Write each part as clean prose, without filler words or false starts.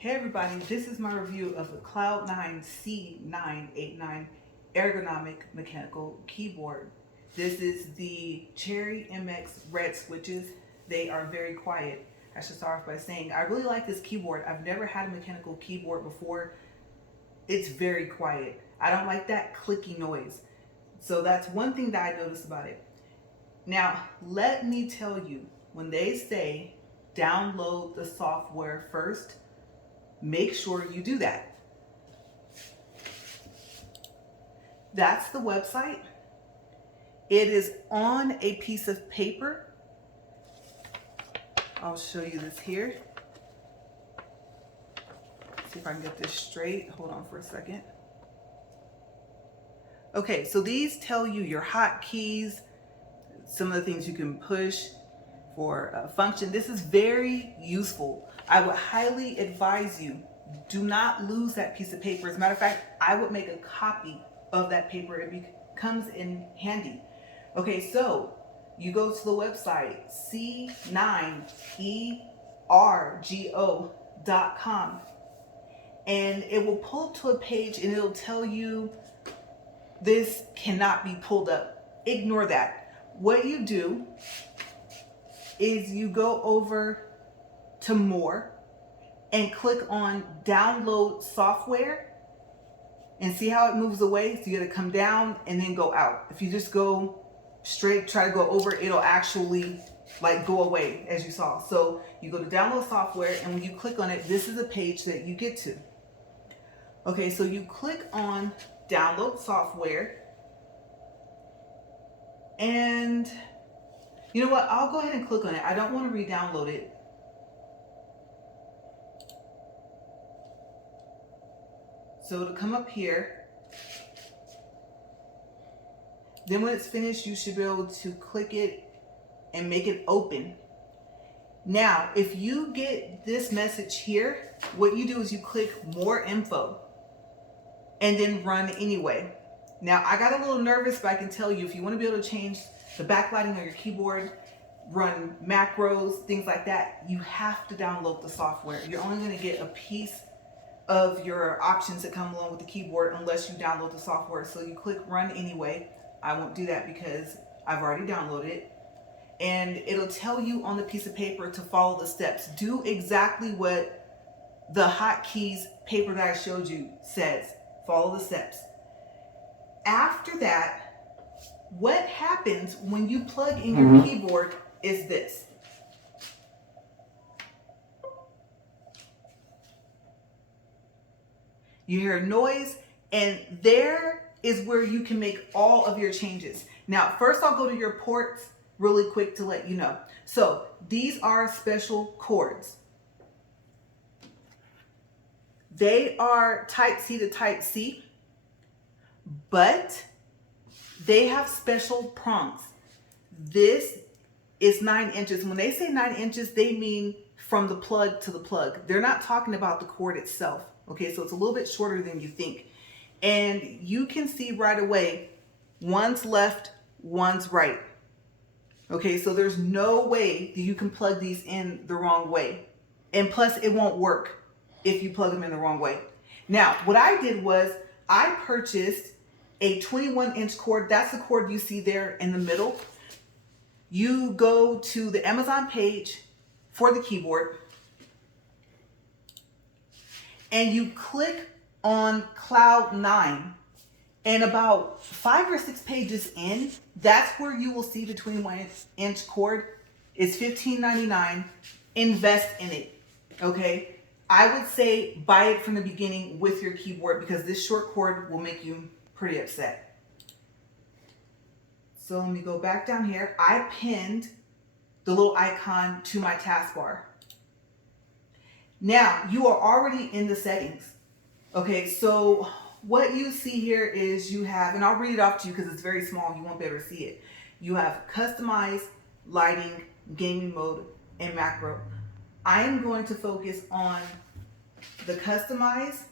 Hey everybody, this is my review of the Cloud9 C989 Ergonomic Mechanical Keyboard. This is the Cherry MX red switches. They are very quiet. I should start off by saying I really like this keyboard. I've never had a mechanical keyboard before. It's very quiet. I don't like that clicky noise. So that's one thing that I noticed about it. Now, let me tell you, when they say download the software first, make sure you do that. That's the website. It is on a piece of paper. I'll show you this here. See if I can get this straight. Hold on for a second. Okay, so these tell you your hotkeys, some of the things you can push for a function. This is very useful. I would highly advise you, do not lose that piece of paper. As a matter of fact, I would make a copy of that paper. It comes in handy. Okay, so you go to the website C9ERGO.com and it will pull up to a page and it'll tell you this cannot be pulled up. Ignore that. What you do is you go over to more and click on download software and see how it moves away. So you gotta come down and then go out. If you just go straight, try to go over, it'll actually like go away as you saw. So you go to download software and when you click on it, this is a page that you get to. Okay, so you click on download software and you know what? I'll go ahead and click on it. I don't want to re-download it. So it'll come up here. Then when it's finished, you should be able to click it and make it open. Now, if you get this message here, what you do is you click more info and then run anyway. Now, I got a little nervous, but I can tell you, if you want to be able to change the backlighting on your keyboard, run macros, things like that, you have to download the software. You're only going to get a piece of your options that come along with the keyboard unless you download the software. So you click run anyway. I won't do that because I've already downloaded it. And it'll tell you on the piece of paper to follow the steps. Do exactly what the hotkeys paper that I showed you says. Follow the steps. After that, what happens when you plug in your keyboard is this. You hear a noise, and there is where you can make all of your changes. Now, first I'll go to your ports really quick to let you know. So these are special cords. They are type C to type C, but they have special prongs. This is 9 inches. When they say 9 inches, they mean from the plug to the plug. They're not talking about the cord itself. Okay, so it's a little bit shorter than you think. And you can see right away, one's left, one's right. Okay, so there's no way that you can plug these in the wrong way. And plus, it won't work if you plug them in the wrong way. Now, what I did was I purchased a 21-inch cord. That's the cord you see there in the middle. You go to the Amazon page for the keyboard and you click on Cloud9, and about 5 or 6 pages in, that's where you will see the 21-inch cord. It's $15.99. Invest in it, okay? I would say buy it from the beginning with your keyboard because this short cord will make you pretty upset. So let me go back down here. I pinned the little icon to my taskbar. Now, you are already in the settings. Okay, so what you see here is you have, and I'll read it off to you because it's very small, you won't be able to see it. You have customize, lighting, gaming mode, and macro. I am going to focus on the customize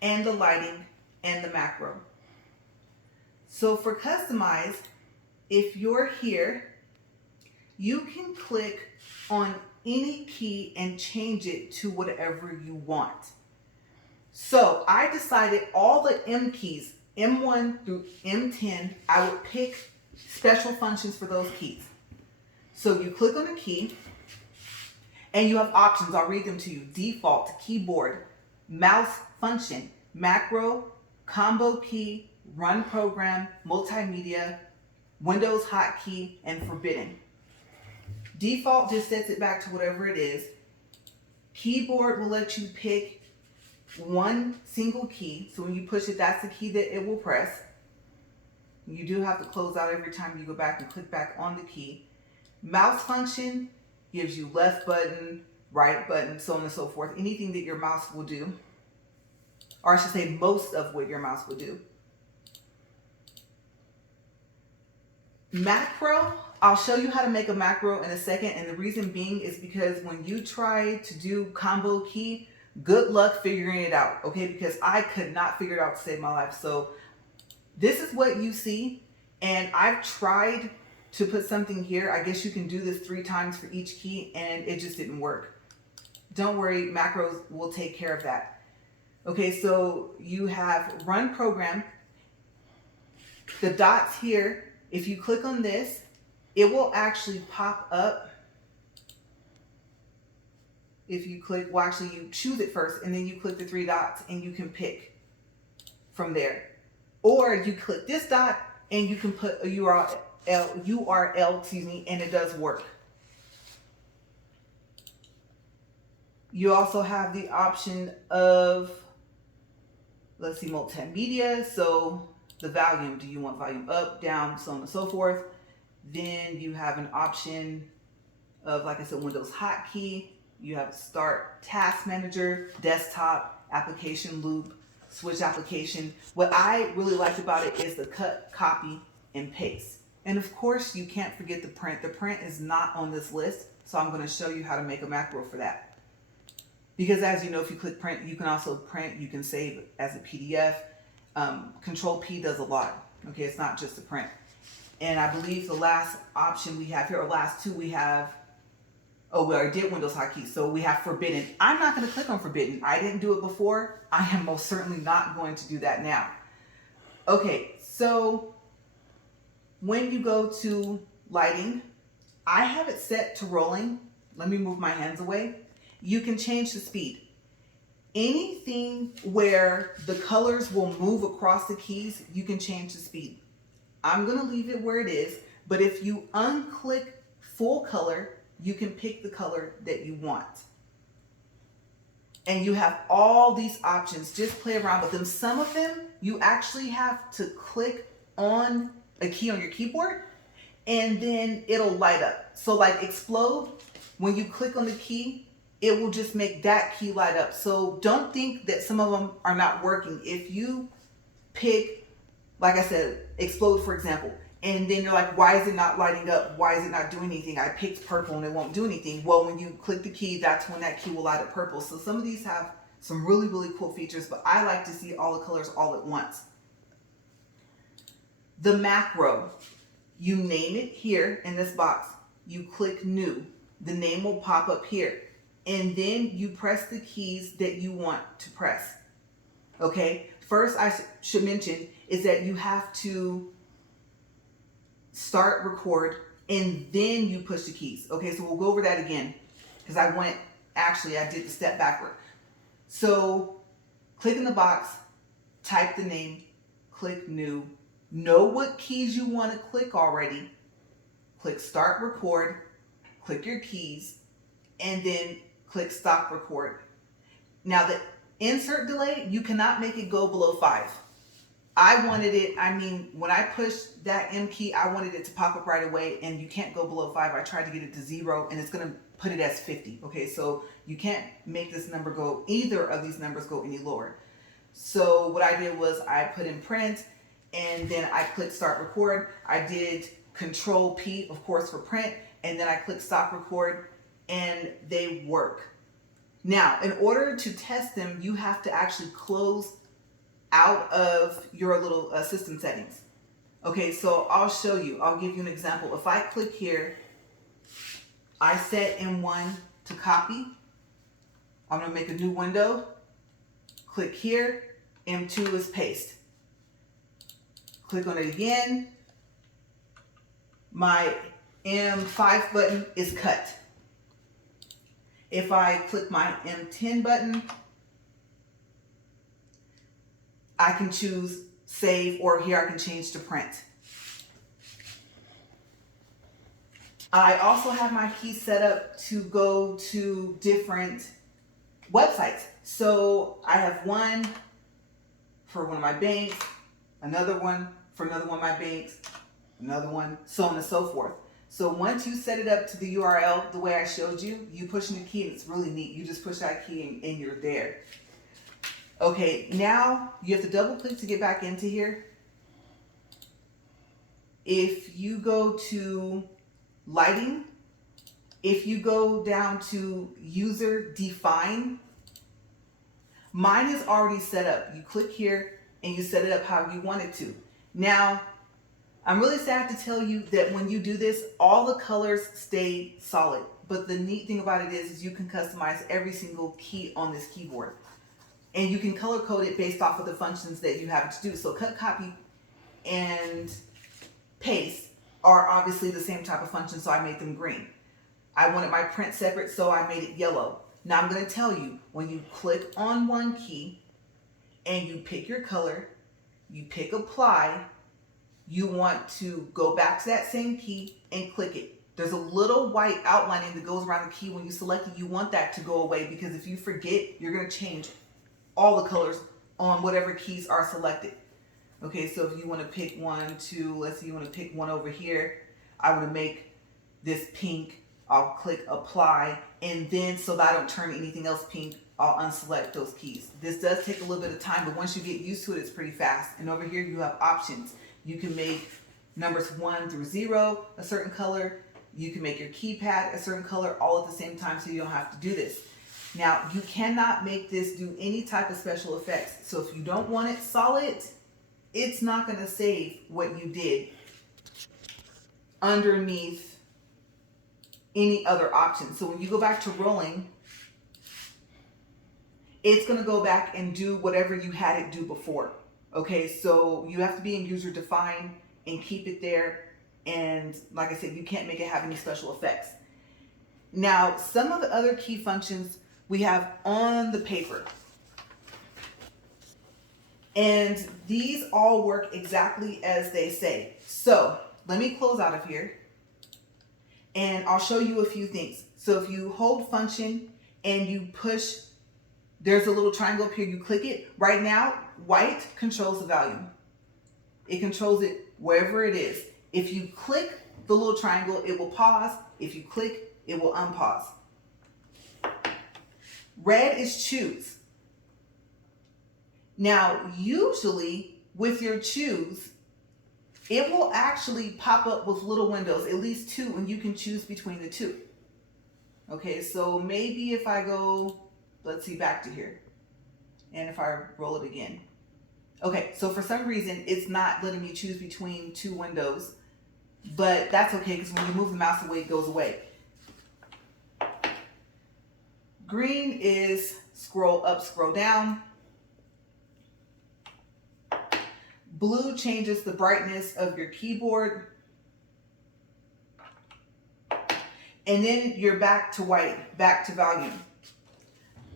and the lighting and the macro. So for customize, if you're here, you can click on any key and change it to whatever you want. So I decided all the M keys, M1 through M10, I would pick special functions for those keys. So you click on a key and you have options. I'll read them to you. Default, keyboard, mouse function, macro, combo key, run program, multimedia, Windows hotkey, and forbidden. Default just sets it back to whatever it is. Keyboard will let you pick one single key. So when you push it, that's the key that it will press. You do have to close out every time you go back and click back on the key. Mouse function gives you left button, right button, so on and so forth. Anything that your mouse will do. Or I should say most of what your mouse will do. Macro, I'll show you how to make a macro in a second, and the reason being is because when you try to do combo key, good luck figuring it out, okay? Because I could not figure it out to save my life. So this is what you see, and I've tried to put something here. I guess you can do this 3 times for each key, and it just didn't work. Don't worry, macros will take care of that. Okay, so you have run program. The dots here, if you click on this, it will actually pop up. If you click, well actually you choose it first and then you click the 3 dots and you can pick from there. Or you click this dot and you can put a URL, excuse me, and it does work. You also have the option of, let's see, multimedia. So the volume, do you want volume up, down, so on and so forth. Then you have an option of, like I said, Windows hotkey. You have start task manager, desktop, application loop, switch application. What I really liked about it is the cut, copy, and paste. And of course, you can't forget the print. The print is not on this list, so I'm going to show you how to make a macro for that. Because as you know, if you click print, you can also print, you can save as a PDF. Control P does a lot. Okay, it's not just a print. And I believe the last option we have here, or last 2 we have, oh, we already did Windows hotkey, so we have forbidden. I'm not going to click on forbidden. I didn't do it before. I am most certainly not going to do that now. Okay, so when you go to lighting, I have it set to rolling. Let me move my hands away. You can change the speed. Anything where the colors will move across the keys, you can change the speed. I'm going to leave it where it is, but if you unclick full color, you can pick the color that you want. And you have all these options. Just play around with them. Some of them, you actually have to click on a key on your keyboard and then it'll light up. So like explode, when you click on the key, it will just make that key light up. So don't think that some of them are not working. If you pick, like I said, explode, for example, and then you're like, why is it not lighting up? Why is it not doing anything? I picked purple and it won't do anything. Well, when you click the key, that's when that key will light up purple. So some of these have some really, really cool features, but I like to see all the colors all at once. The macro, you name it here in this box. You click new. The name will pop up here. And then you press the keys that you want to press. Okay, first I should mention is that you have to start record and then you push the keys. Okay, so we'll go over that again because I did the step backward. So click in the box, type the name, click new, know what keys you want to click already, click start record, click your keys, and then click stop record. Now the insert delay, you cannot make it go below 5. I wanted it, when I pushed that M key, I wanted it to pop up right away, and you can't go below 5. I tried to get it to 0 and it's gonna put it as 50. Okay, so you can't make this number go, either of these numbers go any lower. So what I did was I put in print and then I clicked start record. I did Control P, of course, for print, and then I clicked stop record, and they work. Now, in order to test them, you have to actually close out of your little system settings. Okay, so I'll show you. I'll give you an example. If I click here, I set M1 to copy. I'm going to make a new window. Click here. M2 is paste. Click on it again. My M5 button is cut. If I click my M10 button, I can choose save, or here I can change to print. I also have my key set up to go to different websites. So I have one for one of my banks, another one for another one of my banks, another one, so on and so forth. So once you set it up to the URL the way I showed you, you push in the key and it's really neat. You just push that key and you're there. Okay, now you have to double click to get back into here. If you go to lighting, if you go down to user define, mine is already set up. You click here and you set it up how you want it to. Now, I'm really sad to tell you that when you do this, all the colors stay solid. But the neat thing about it is you can customize every single key on this keyboard. And you can color code it based off of the functions that you have to do. So cut, copy, and paste are obviously the same type of function, so I made them green. I wanted my print separate, so I made it yellow. Now I'm going to tell you, when you click on one key and you pick your color, you pick apply, you want to go back to that same key and click it. There's a little white outlining that goes around the key when you select it. You want that to go away, because if you forget, you're going to change all the colors on whatever keys are selected. Okay, so if you want to pick one, two, let's say you want to pick one over here. I want to make this pink. I'll click apply, and then so that I don't turn anything else pink, I'll unselect those keys. This does take a little bit of time, but once you get used to it, it's pretty fast. And over here you have options. You can make numbers 1 through 0 a certain color. You can make your keypad a certain color all at the same time, so you don't have to do this. Now, you cannot make this do any type of special effects. So if you don't want it solid, it's not going to save what you did underneath any other option. So when you go back to rolling, it's going to go back and do whatever you had it do before. Okay, so you have to be in user define and keep it there. And like I said, you can't make it have any special effects. Now, some of the other key functions we have on the paper. And these all work exactly as they say. So let me close out of here and I'll show you a few things. So if you hold function and you push, there's a little triangle up here, you click it. Right now, white controls the volume. It controls it wherever it is. If you click the little triangle, it will pause. If you click, it will unpause. Red is choose. Now, usually with your choose, it will actually pop up with little windows, at least 2, and you can choose between the 2. Okay, so maybe if I go, let's see, back to here, and if I roll it again. Okay, so for some reason, it's not letting me choose between 2 windows, but that's okay, because when you move the mouse away, it goes away. Green is scroll up, scroll down. Blue changes the brightness of your keyboard. And then you're back to white, back to volume.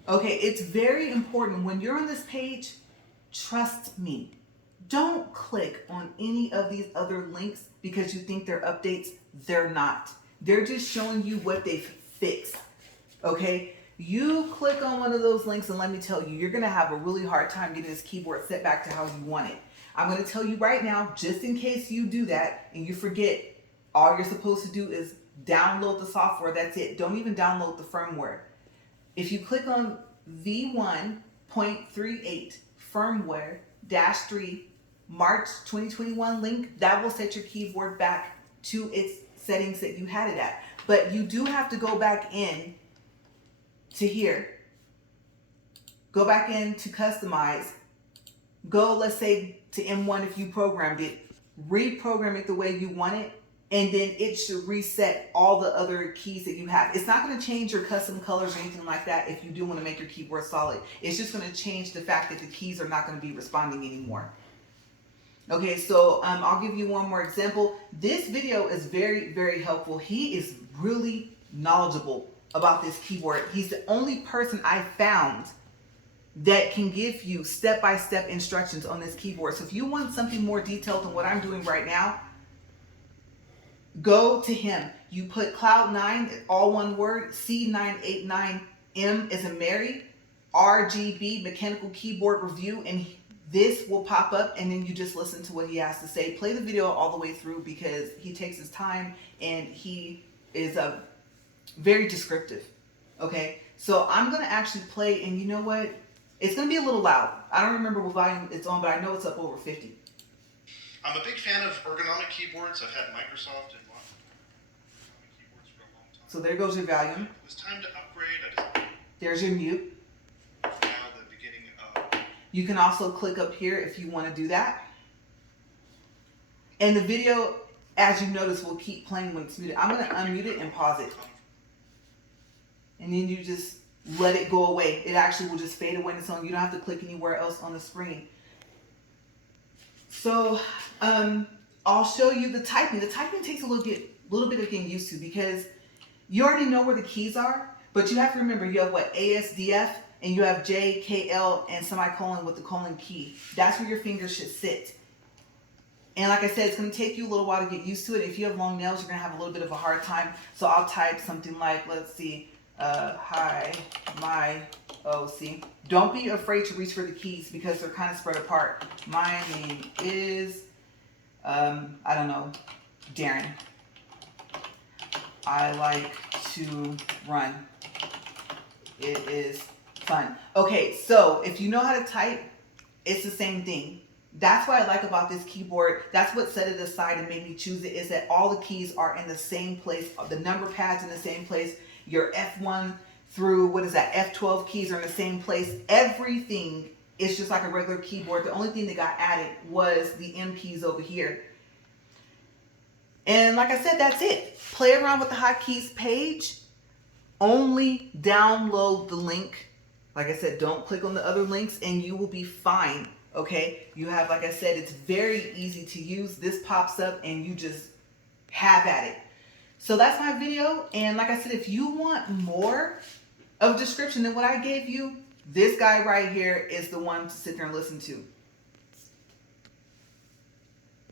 Okay, it's very important when you're on this page, trust me, don't click on any of these other links because you think they're updates. They're not. They're just showing you what they've fixed. Okay? You click on one of those links and let me tell you, you're going to have a really hard time getting this keyboard set back to how you want it. I'm going to tell you right now, just in case you do that and you forget, all you're supposed to do is download the software. That's it. Don't even download the firmware. If you click on V1.38 firmware -3 March 2021 link, that will set your keyboard back to its settings that you had it at. But you do have to go back in to here, go back in to customize, go, let's say, to M1 if you programmed it, reprogram it the way you want it, and then it should reset all the other keys that you have. It's not going to change your custom colors or anything like that if you do want to make your keyboard solid. It's just going to change the fact that the keys are not going to be responding anymore. Okay, so I'll give you one more example. This video is very, very helpful. He is really knowledgeable about this keyboard. He's the only person I found that can give you step-by-step instructions on this keyboard. So if you want something more detailed than what I'm doing right now, go to him. You put Cloud9, all one word, C989, M as in Mary, RGB, mechanical keyboard review, and this will pop up, and then you just listen to what he has to say. Play the video all the way through because he takes his time and he is very descriptive. Okay, so I'm going to actually play, and you know what? It's going to be a little loud. I don't remember what volume it's on, but I know it's up over 50. I'm a big fan of ergonomic keyboards. I've had Microsoft and lots of ergonomic keyboards for a long time. So there goes your volume. It was time to upgrade. There's your mute. Now the beginning of... You can also click up here if you want to do that. And the video, as you notice, will keep playing when it's muted. I'm going to unmute it and pause it. And then you just let it go away. It actually will just fade away on its own. You don't have to click anywhere else on the screen. So I'll show you the typing. The typing takes a little bit of getting used to because you already know where the keys are, but you have to remember you have what, ASDF, and you have J, K, L, and semicolon with the colon key. That's where your fingers should sit. And like I said, it's going to take you a little while to get used to it. If you have long nails, you're going to have a little bit of a hard time. So I'll type something like, let's see, hi, my, oh, see. Don't be afraid to reach for the keys because they're kind of spread apart. My name is, I don't know, Darren. I like to run. It is fun. Okay, so if you know how to type, it's the same thing. That's what I like about this keyboard. That's what set it aside and made me choose it, is that all the keys are in the same place. The number pads in the same place. Your F1 through, what is that, F12 keys are in the same place. Everything is just like a regular keyboard. The only thing that got added was the M keys over here. And like I said, that's it. Play around with the hotkeys page. Only download the link. Like I said, don't click on the other links and you will be fine. Okay, you have, like I said, it's very easy to use. This pops up and you just have at it. So that's my video. And like I said, if you want more of a description than what I gave you, this guy right here is the one to sit there and listen to.